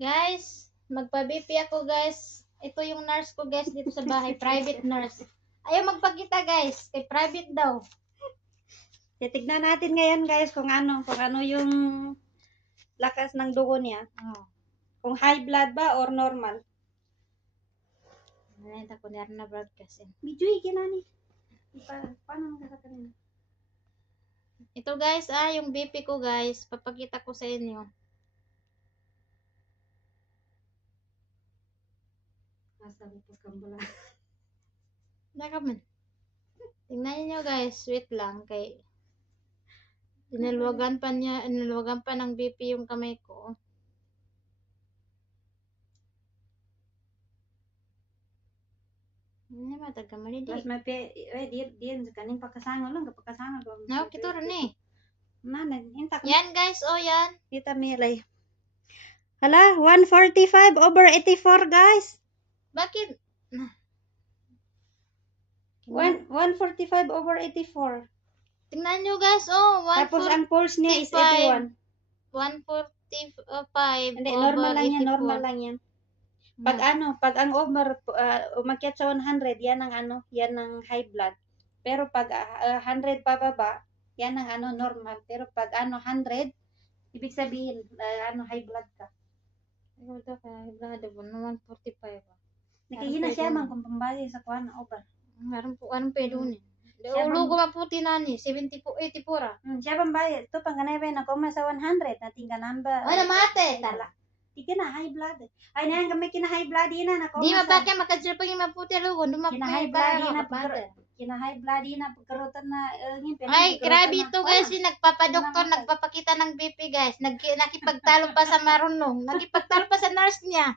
Guys, magpa-BP ako guys. Ito yung nurse ko guys dito sa bahay. Private nurse. Ayaw magpakita guys. Kay private daw. Titignan natin ngayon guys kung ano yung lakas ng dugo niya. Oh. Kung high blood ba or normal. Nanita ko na broadcast. Medyo ikinani. Paano magkakaroon? Ito guys, yung BP ko guys. Papakita ko sa inyo. Sabi po kambala. Nakaman. Tingnan niyo guys. Wait lang. Kay inalwagan pa ng BP yung kamay ko. Hindi mataga mali di. Mas may diyan sa kaning pagkasango lang kapag kasango do. No, kito rin eh. Hinta ko. Yan guys, yan. Kita milay. Hala, 145/84 guys. Bakit? 145/84. Tingnan nyo guys, Tapos ang pulse niya is 81. 145 Hindi, over normal lang yan, 84. normal lang yan. Pag ang over umakyat sa 100, yan ang yan ang high blood. Pero pag 100 pababa, yan ang normal. Pero pag 100, ibig sabihin high blood ka. Ito ka, ibrado po, 145. Nakihina siya man kung pambali sa kuha na over. Anong pedo ni? Ulo ko maputi na ni, 74, 84. Siya pambali. Ito pang kanay ba na kuma sa 100, natingga namba. Ay, namate! Tala. Di na high blood. Ay na kami kina high blood ina na ko. Di mapakya makadjur pag yung maputi lugo, Kina high blood ina kina high blood ina pagkarotan na ay, grabe ito guys, yung nagpapadoktor, nagpapakita ng BP guys. Nakipagtalo pa sa marunong. Nakipagtalo pa sa nurse niya.